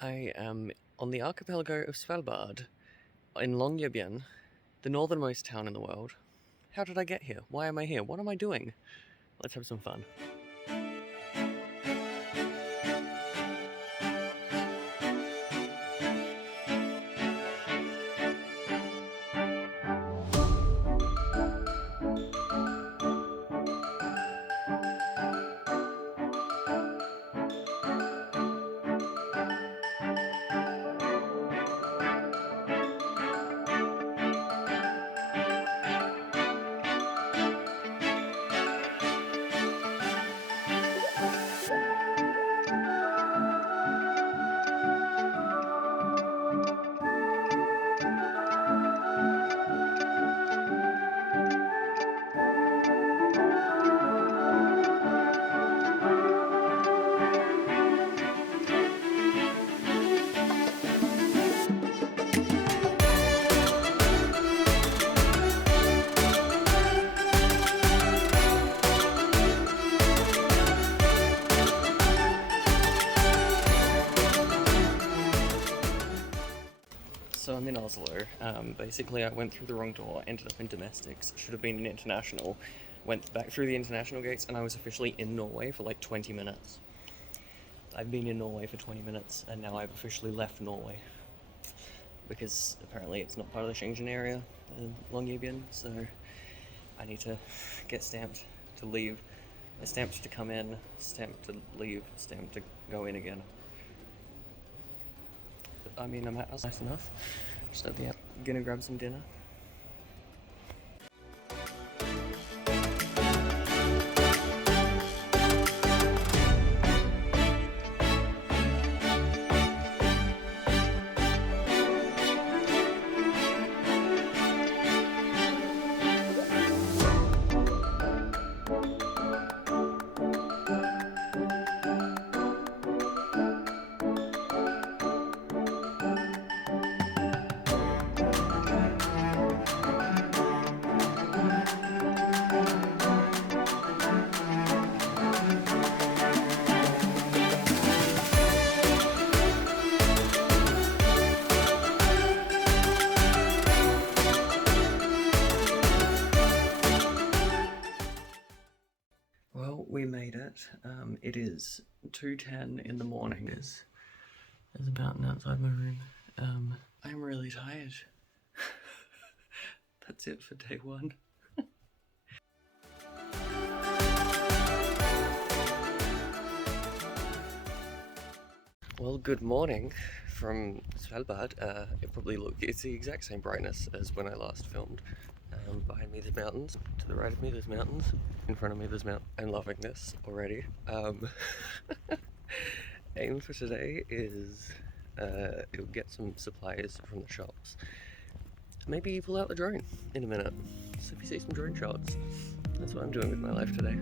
I am on the archipelago of Svalbard in Longyearbyen, the northernmost town in the world. How did I get here? Why am I here? What am I doing? Let's have some fun. So I'm in Oslo. Basically, I went through the wrong door, ended up in domestics, should have been in international, went back through the international gates, and I was officially in Norway for like 20 minutes. I've been in Norway for 20 minutes, and now I've officially left Norway. Because apparently it's not part of the Schengen area, Longyearbyen, so I need to get stamped to leave, stamped to come in, stamped to leave, stamped to go in again. I mean, I'm nice enough. Just at the end, gonna grab some dinner. Well, we made it. It is 2:10 in the morning. There's a mountain outside my room. I'm really tired. That's it for day one. Well, good morning from Svalbard. It's the exact same brightness as when I last filmed. Behind me there's mountains, to the right of me there's mountains, in front of me there's mountains. I'm loving this already. Aim for today is it'll get some supplies from the shops. Maybe pull out the drone in a minute. So if you see some drone shots, that's what I'm doing with my life today.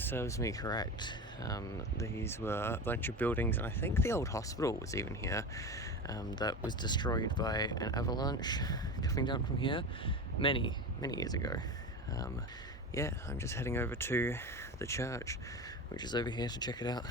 serves me correct, these were a bunch of buildings, and I think the old hospital was even here, that was destroyed by an avalanche coming down from here many years ago. Yeah, I'm just heading over to the church, which is over here, to check it out.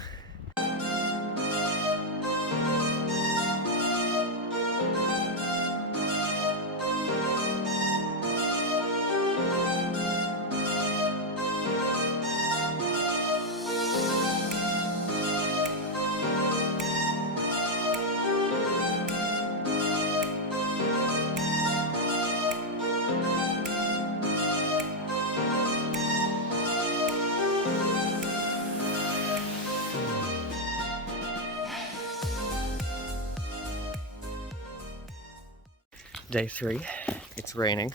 Day 3, it's raining,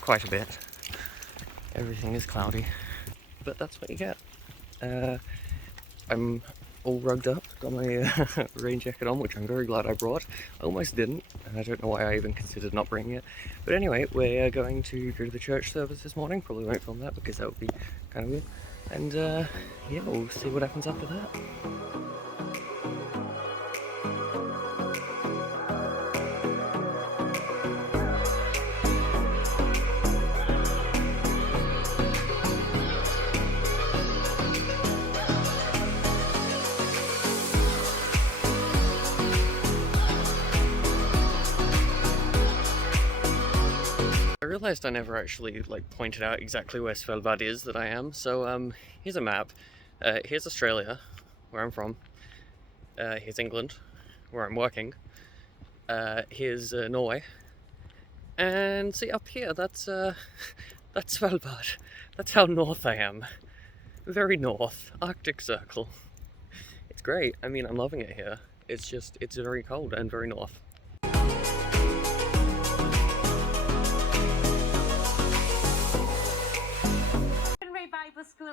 quite a bit. Everything is cloudy, but that's what you get. I'm all rugged up, got my rain jacket on, which I'm very glad I brought. I almost didn't, and I don't know why I even considered not bringing it. But anyway, we're going to go to the church service this morning. Probably won't film that because that would be kind of weird. And yeah, we'll see what happens after that. I realised I never actually pointed out exactly where Svalbard is that I am, so here's a map. Here's Australia, where I'm from. Here's England, where I'm working. Here's Norway. And see up here, that's Svalbard. That's how north I am. Very north, Arctic Circle. It's great, I mean, I'm loving it here. It's just, it's very cold and very north.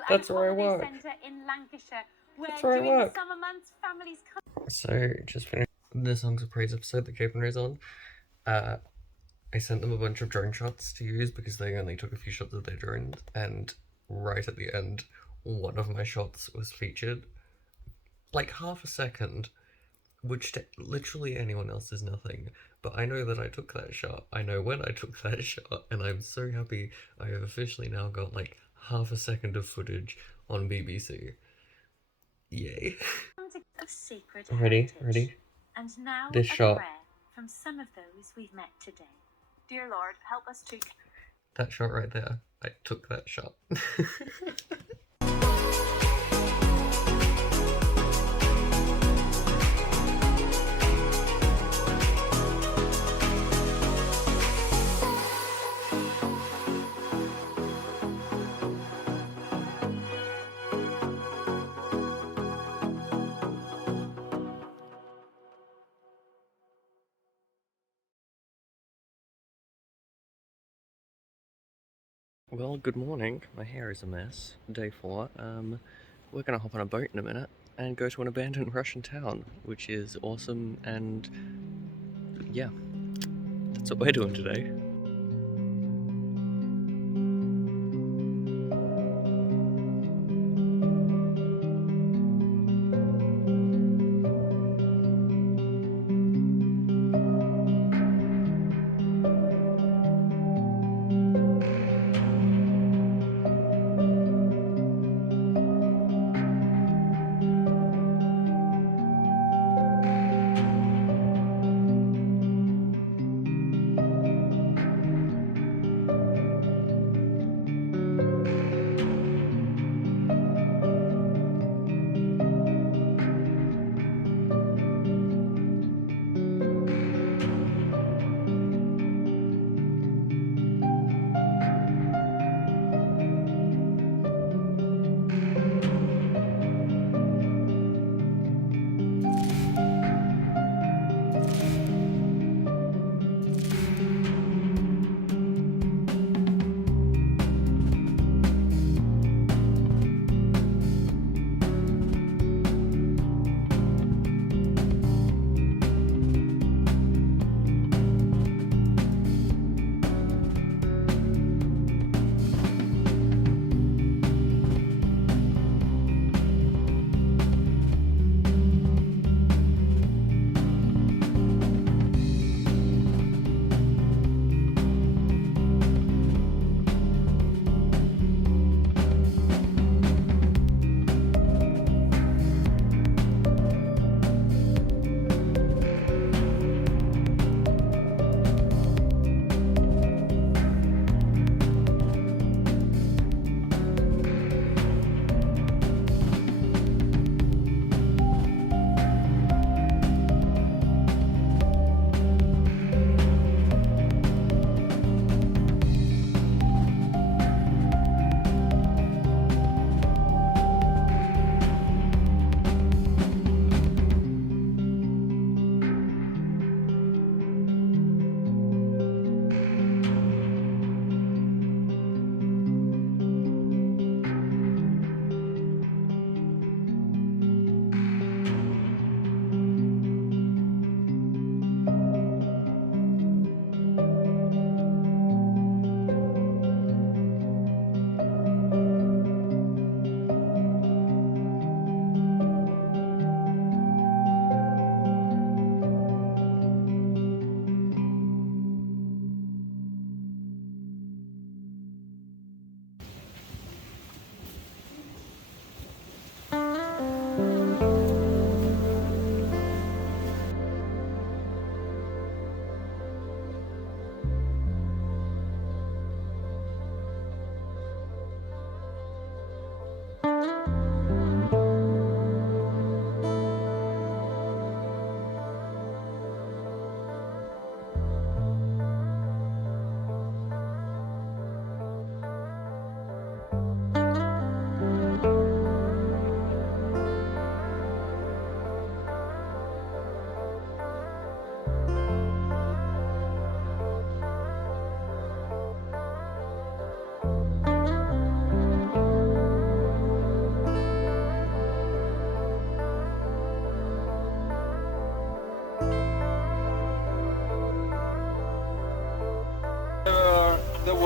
That's where I work. In Lancashire, where that's where I work. The summer months, families come. So, just finished the Songs of Praise episode that Cape and Ray's on. I sent them a bunch of drone shots to use because they only took a few shots of their drones, and right at the end, one of my shots was featured. Like half a second, which to literally anyone else is nothing, but I know that I took that shot, I know when I took that shot, and I'm so happy I have officially now got like half a second of footage on BBC. Yay. Of secret ready? And now this shot from some of those we've met today. Dear Lord, help us to... That shot right there, I took that shot. Well, good morning. My hair is a mess. Day 4. We're gonna hop on a boat in a minute and go to an abandoned Russian town, which is awesome, and yeah, that's what we're doing today.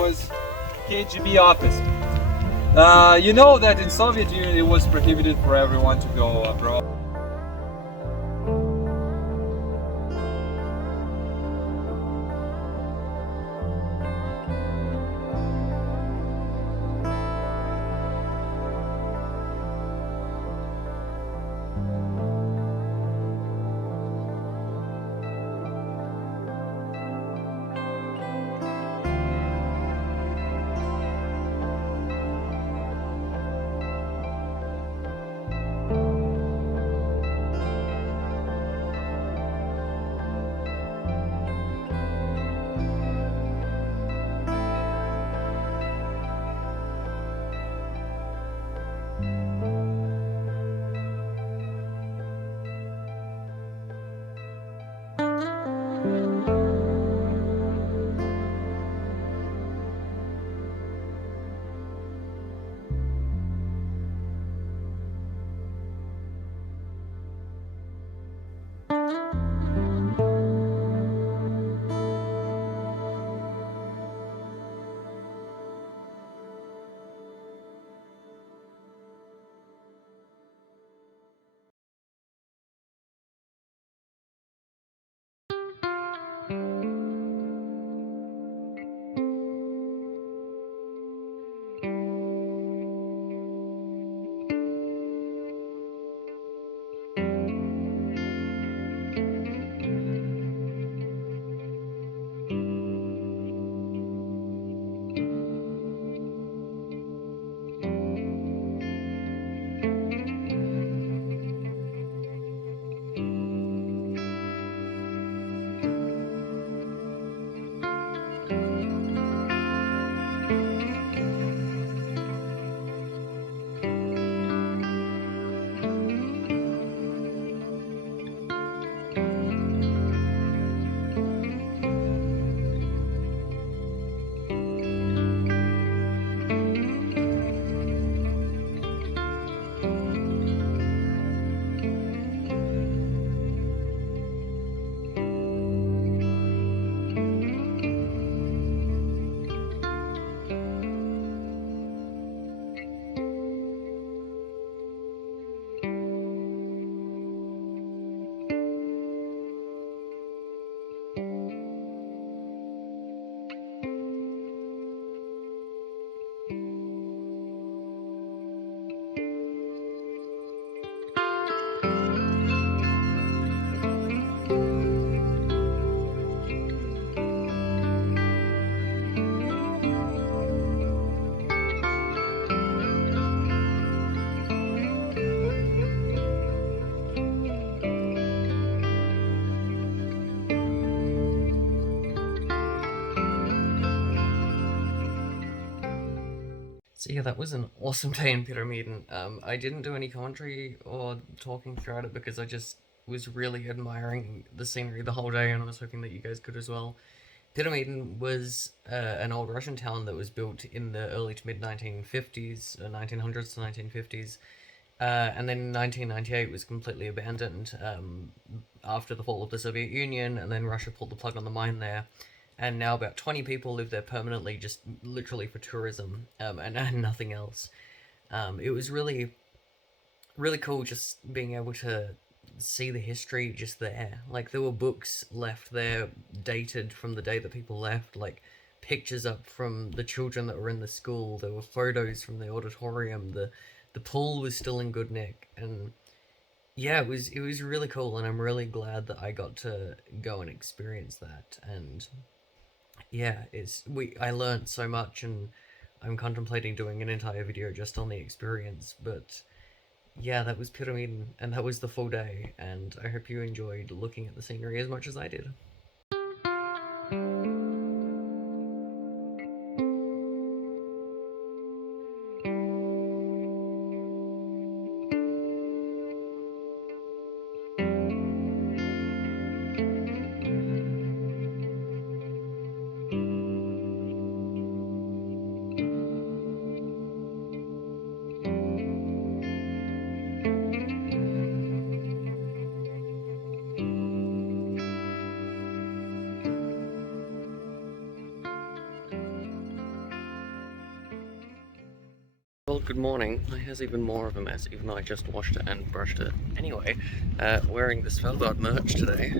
was KGB office. You know that in Soviet Union it was prohibited for everyone to go abroad. So yeah, that was an awesome day in Pyramiden. I didn't do any commentary or talking throughout it because I just was really admiring the scenery the whole day, and I was hoping that you guys could as well. Pyramiden was an old Russian town that was built in the early to mid 1950s, 1900s to 1950s, and then in 1998 was completely abandoned after the fall of the Soviet Union, and then Russia pulled the plug on the mine there. And now about 20 people live there permanently, just literally for tourism and nothing else. It was really, really cool just being able to see the history just there. Like, there were books left there dated from the day that people left, like pictures up from the children that were in the school. There were photos from the auditorium. The pool was still in good nick, and yeah, it was really cool, and I'm really glad that I got to go and experience that. And yeah, I learned so much, and I'm contemplating doing an entire video just on the experience. But yeah, that was Pyramiden, and that was the full day, and I hope you enjoyed looking at the scenery as much as I did. Well, good morning. My hair's even more of a mess, even though I just washed it and brushed it. Anyway, wearing the Svalbard merch today.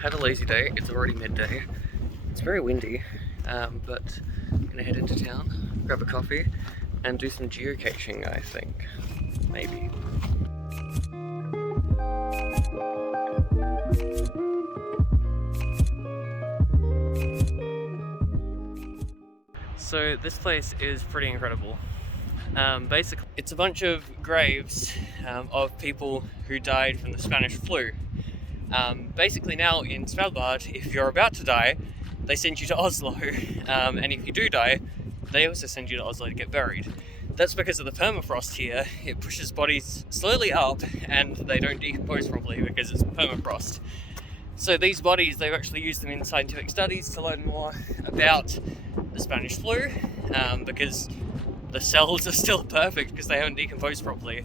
Had a lazy day. It's already midday. It's very windy, but I'm gonna head into town, grab a coffee, and do some geocaching, I think. Maybe. So this place is pretty incredible. Basically, it's a bunch of graves of people who died from the Spanish flu. Basically now in Svalbard, if you're about to die, they send you to Oslo, and if you do die, they also send you to Oslo to get buried. That's because of the permafrost here. It pushes bodies slowly up, and they don't decompose properly because it's permafrost. So these bodies, they've actually used them in scientific studies to learn more about the Spanish flu, because the cells are still perfect because they haven't decomposed properly.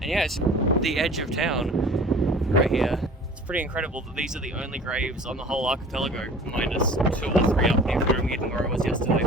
And yeah, it's the edge of town right here. It's pretty incredible that these are the only graves on the whole archipelago, minus 2 or 3 up near Pyramiden where I was yesterday.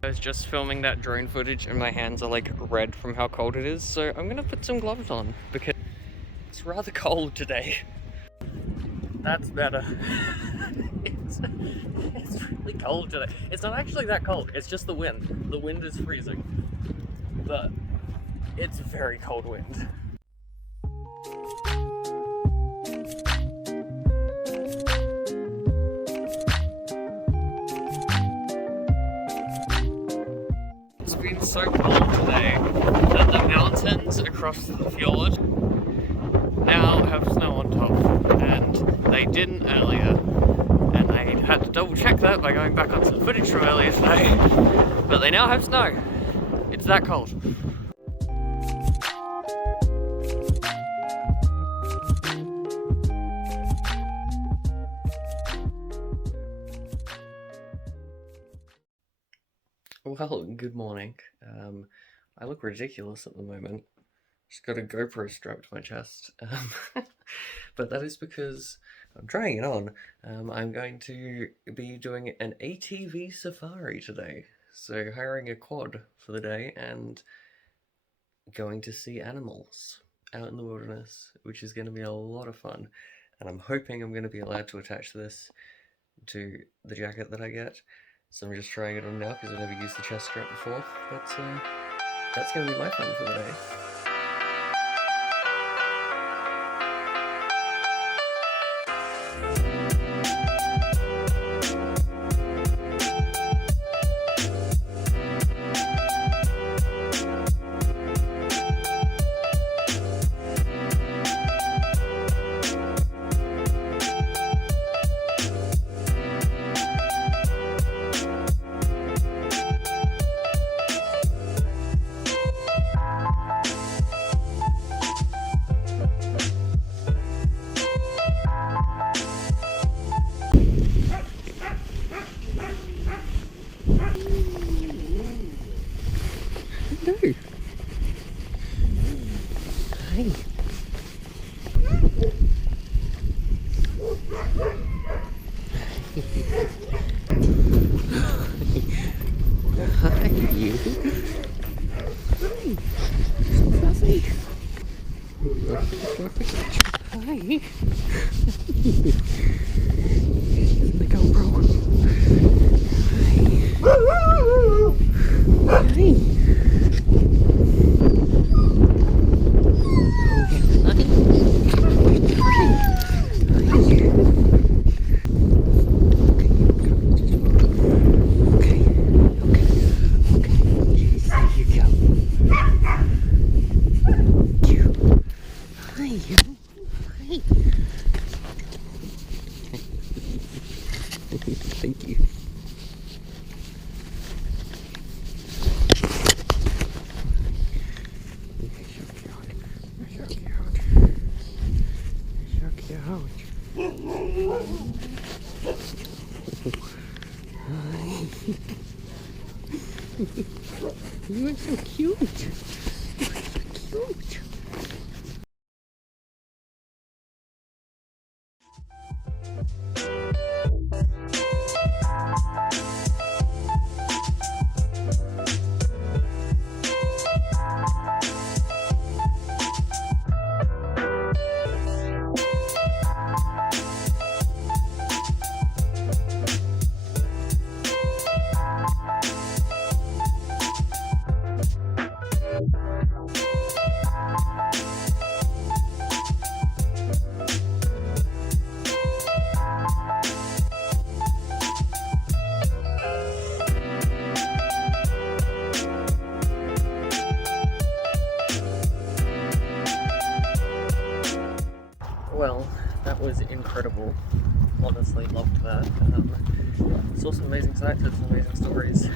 I was just filming that drone footage and my hands are like red from how cold it is, so I'm gonna put some gloves on because it's rather cold today. That's better. it's really cold today. It's not actually that cold, it's just the wind. The wind is freezing, but it's very cold wind. It's been so cold today that the mountains across the fjord now have snow on top, and they didn't earlier, and I had to double check that by going back on some footage from earlier today, but they now have snow. It's that cold. Well, good morning. I look ridiculous at the moment. Just got a GoPro strapped to my chest. But that is because I'm trying it on. I'm going to be doing an ATV safari today. So hiring a quad for the day and going to see animals out in the wilderness, which is going to be a lot of fun. And I'm hoping I'm going to be allowed to attach this to the jacket that I get. So I'm just trying it on now because I've never used the chest strap before, but that's going to be my fun for the day. No. Hi. Hi, you. Hi. So fluffy. Hi. Using the GoPro. Hi. Hi. Thank you. You are so cute. You are so cute. Well, that was incredible. Honestly, loved that. Saw some amazing sights, heard some amazing stories.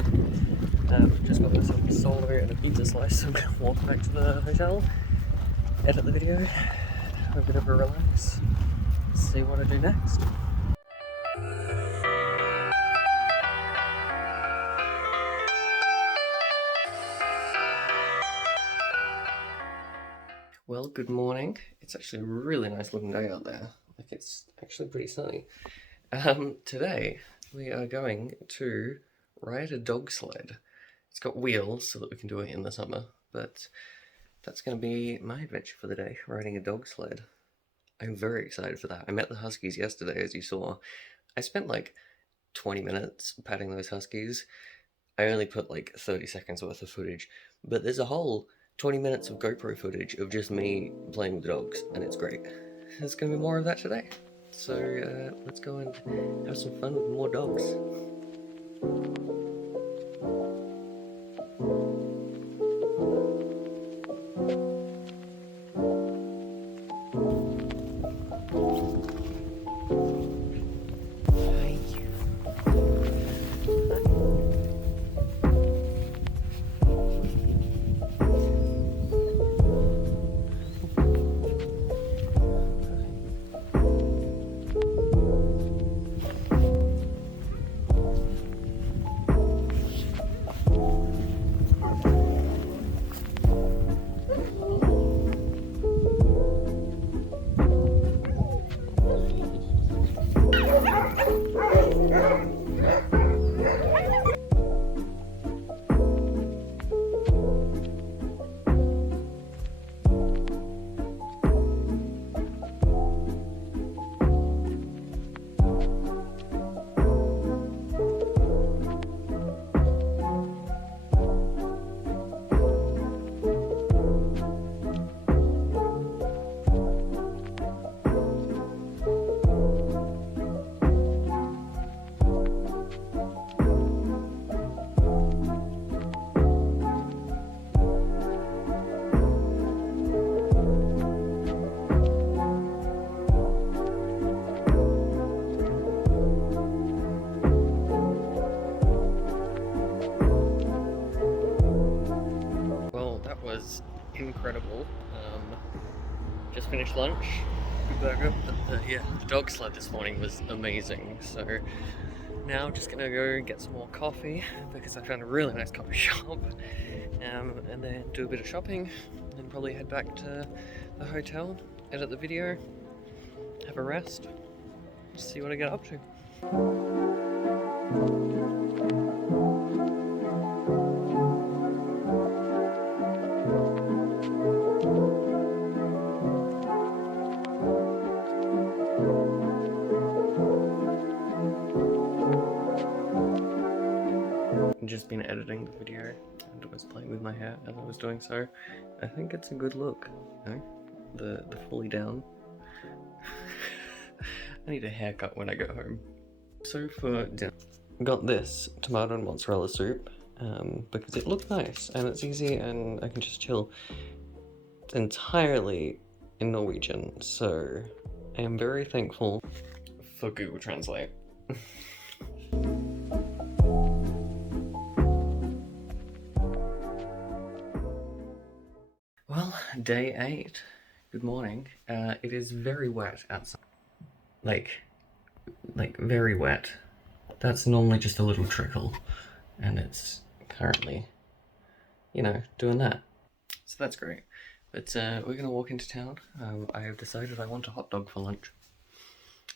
Just got myself a solo and a pizza slice, so I'm gonna walk back to the hotel, edit the video, have a bit of a relax, see what I do next. Well, good morning. It's actually a really nice looking day out there. Like, it's actually pretty sunny. Today we are going to ride a dog sled. It's got wheels so that we can do it in the summer, but that's going to be my adventure for the day, riding a dog sled. I'm very excited for that. I met the huskies yesterday, as you saw. I spent like 20 minutes patting those huskies. I only put like 30 seconds worth of footage, but there's a whole 20 minutes of GoPro footage of just me playing with the dogs, and it's great. There's going to be more of that today. So let's go and have some fun with more dogs. Was incredible. Just finished lunch, good burger, but the dog sled this morning was amazing. So now I'm just gonna go get some more coffee because I found a really nice coffee shop, and then do a bit of shopping, and probably head back to the hotel, edit the video, have a rest, see what I get up to. Just been editing the video and was playing with my hair as I was doing so. I think it's a good look, you know? The fully down. I need a haircut when I go home. So for dinner, I got this tomato and mozzarella soup because it looked nice and it's easy and I can just chill. It's entirely in Norwegian, so I am very thankful for Google Translate. Day 8. Good morning. It is very wet outside. Like very wet. That's normally just a little trickle, and it's currently, doing that. So that's great. But we're gonna walk into town. I have decided I want a hot dog for lunch.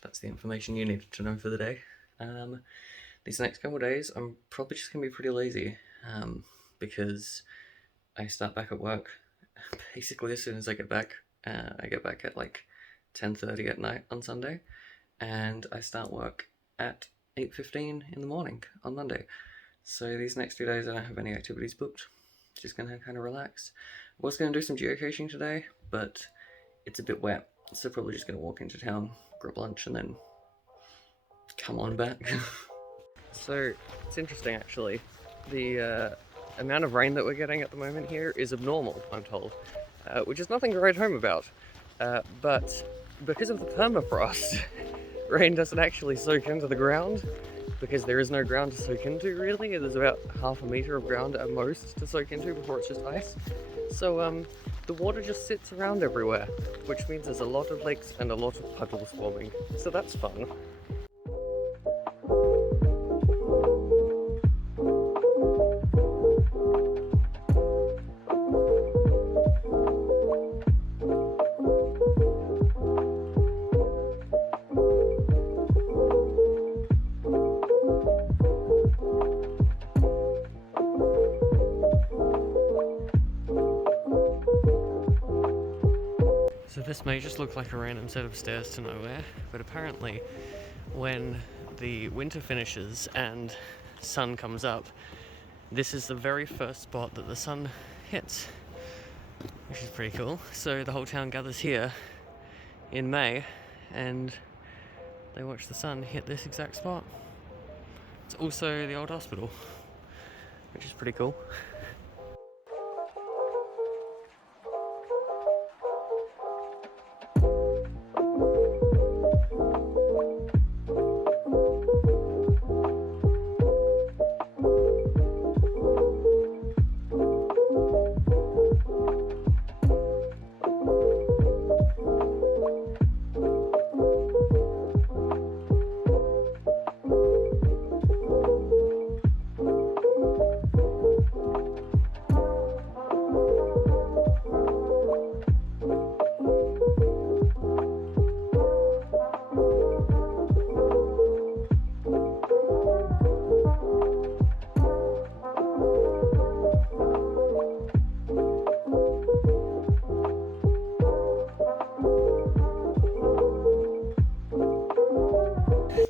That's the information you needed to know for the day. These next couple of days, I'm probably just gonna be pretty lazy, because I start back at work basically as soon as I get back. I get back at like 10:30 at night on Sunday, and I start work at 8:15 in the morning on Monday. So these next 2 days I don't have any activities booked. Just gonna kind of relax. I was gonna do some geocaching today, but it's a bit wet, so probably just gonna walk into town, grab lunch, and then come on back. So it's interesting actually. The amount of rain that we're getting at the moment here is abnormal, I'm told, which is nothing to write home about. But because of the permafrost, rain doesn't actually soak into the ground, because there is no ground to soak into really. There's about half a meter of ground at most to soak into before it's just ice. So the water just sits around everywhere, which means there's a lot of lakes and a lot of puddles forming. So that's fun. So this may just look like a random set of stairs to nowhere, but apparently when the winter finishes and sun comes up, this is the very first spot that the sun hits, which is pretty cool. So the whole town gathers here in May and they watch the sun hit this exact spot. It's also the old hospital, which is pretty cool.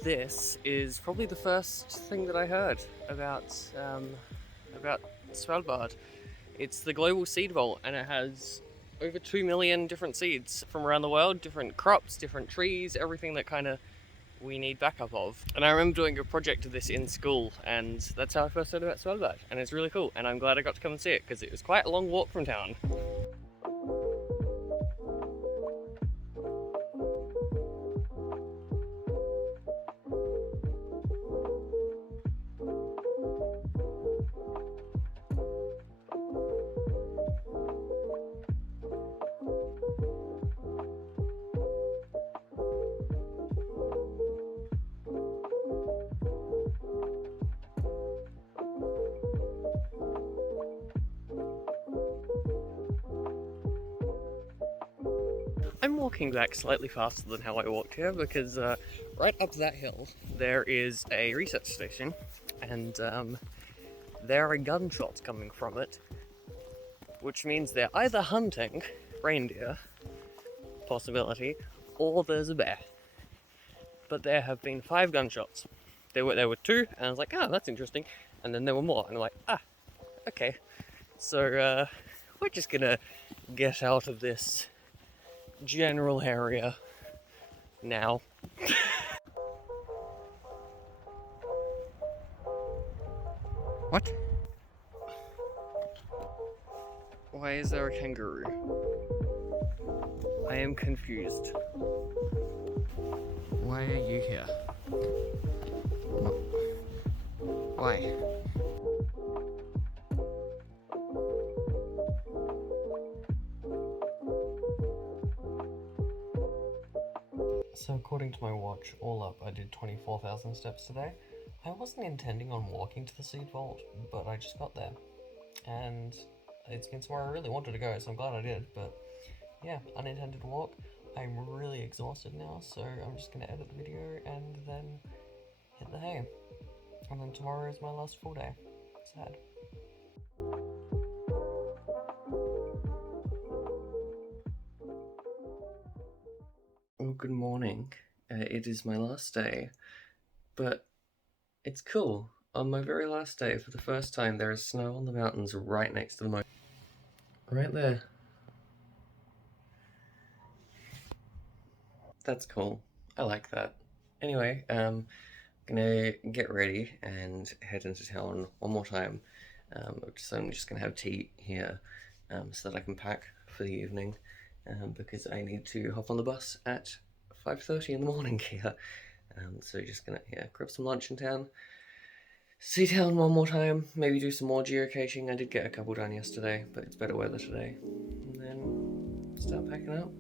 This is probably the first thing that I heard about Svalbard. It's the global seed vault, and it has over 2 million different seeds from around the world, different crops, different trees, everything that kind of we need backup of. And I remember doing a project of this in school, and that's how I first heard about Svalbard, and it's really cool, and I'm glad I got to come and see it because it was quite a long walk from town. I'm walking back slightly faster than how I walked here because right up that hill there is a research station, and there are gunshots coming from it, which means they're either hunting reindeer, possibility, or there's a bear. But there have been 5 gunshots. There were 2, and I was like, ah, that's interesting. And then there were more, and I'm like, ah, okay. So we're just gonna get out of this general area now. What? Why is there a kangaroo? I am confused. Why are you here? Why? So according to my watch, all up, I did 24,000 steps today. I wasn't intending on walking to the seed vault, but I just got there. And it's been somewhere I really wanted to go, so I'm glad I did, but yeah, unintended walk. I'm really exhausted now, so I'm just gonna edit the video and then hit the hay. And then tomorrow is my last full day. Sad. Oh, good morning. It is my last day, but it's cool. On my very last day, for the first time, there is snow on the mountains right next to the mountain. Right there. That's cool. I like that. Anyway, gonna get ready and head into town one more time. So I'm just gonna have tea here, so that I can pack for the evening, because I need to hop on the bus at 5:30 in the morning here. So just gonna grab some lunch in town, see town one more time, maybe do some more geocaching. I did get a couple done yesterday, but it's better weather today. And then start packing up.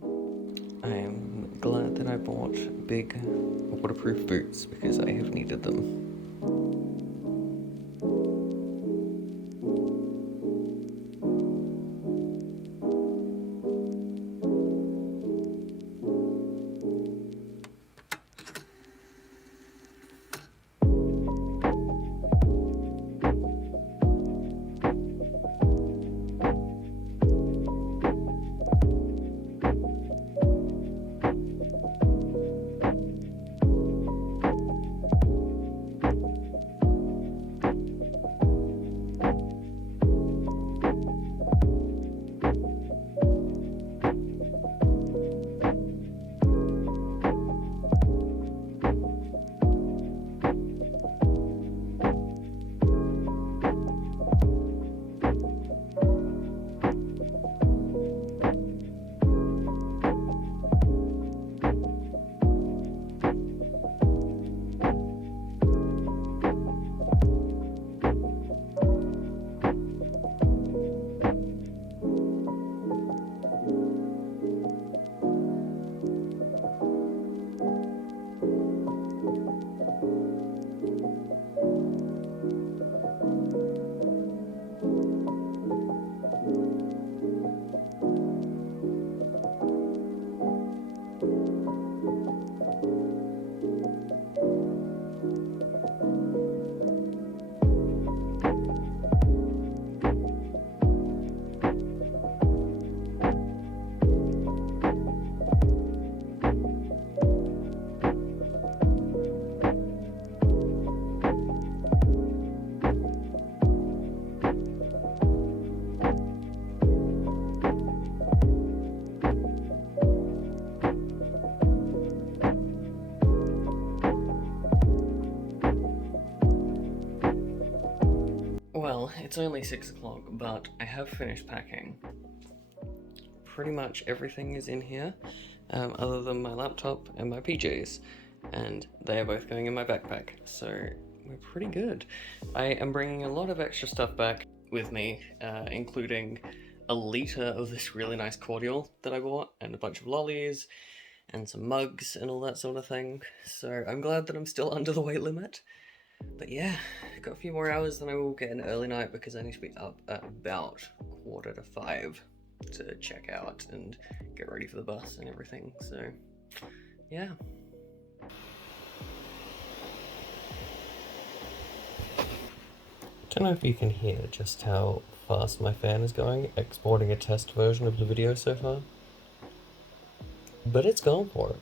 I am glad that I bought big waterproof boots because I have needed them. Well, it's only 6 o'clock, but I have finished packing. Pretty much everything is in here, other than my laptop and my PJs, and they are both going in my backpack, so we're pretty good. I am bringing a lot of extra stuff back with me, including a liter of this really nice cordial that I bought, and a bunch of lollies, and some mugs, and all that sort of thing, so I'm glad that I'm still under the weight limit. But yeah, got a few more hours, then I will get an early night because I need to be up at about 4:45 to check out and get ready for the bus and everything, so yeah. Don't know if you can hear just how fast my fan is going, exporting a test version of the video so far, but it's going for it.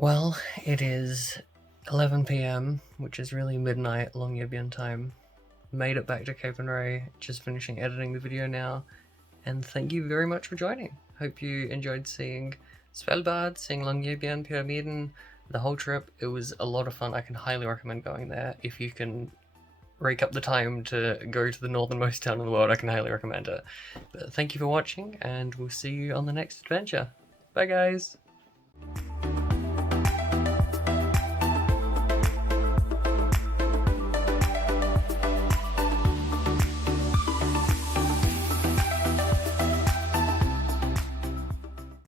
Well, it is 11 p.m, which is really midnight Longyearbyen time. Made it back to Cape and Ray, just finishing editing the video now, and thank you very much for joining. Hope you enjoyed seeing Svalbard, seeing Longyearbyen, Pyramiden, the whole trip. It was a lot of fun. I can highly recommend going there. If you can rake up the time to go to the northernmost town in the world, I can highly recommend it. But thank you for watching, and we'll see you on the next adventure. Bye guys!